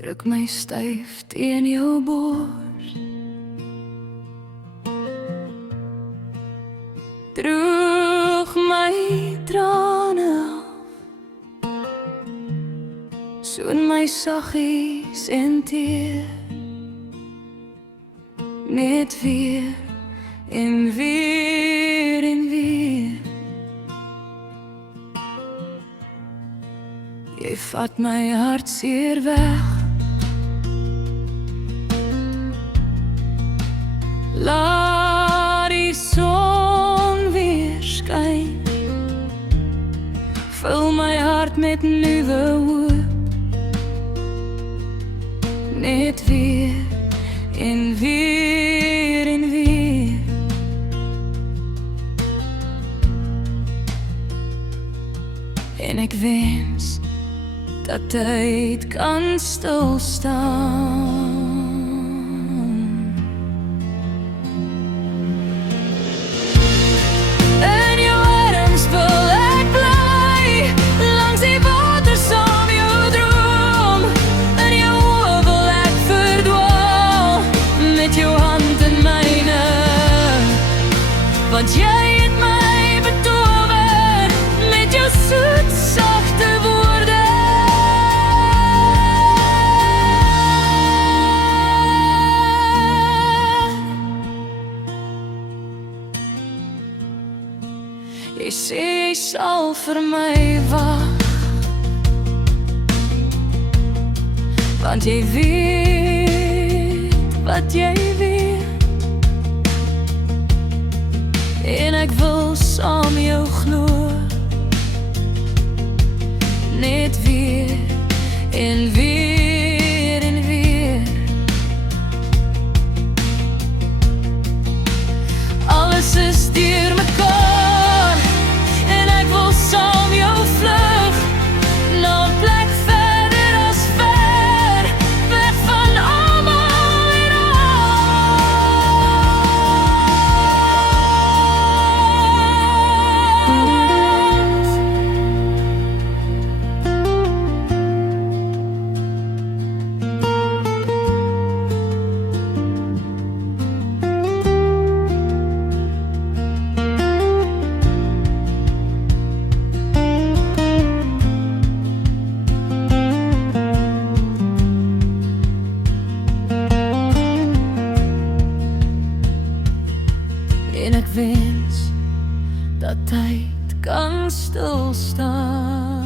Druk my styf teen jou bors, droog my trane af, soen my saggies en teer, net weer en weer en weer. Jy vat my hartseer weg, laat die son weer skyn, vul my hart met nuwe hoop, net weer en weer en weer. En ek wens dat tyd kan stilstaan. In jou arms wil ek bly, langs die water saam jou droom. In jou oë wil ek verdwaal, met jou hand in myne, want jy het my betower met jou soet sagte woorde. Jy sê jy sal vir my wag, want jy weet wat jy weet, en ek wil saam jou glo, net weer en weer en weer. Alles is deur mekaar, en ek wil saam jou vlug, na 'n plek verder as ver, weg van almal en en ek wens dat tyd kan stilstaan.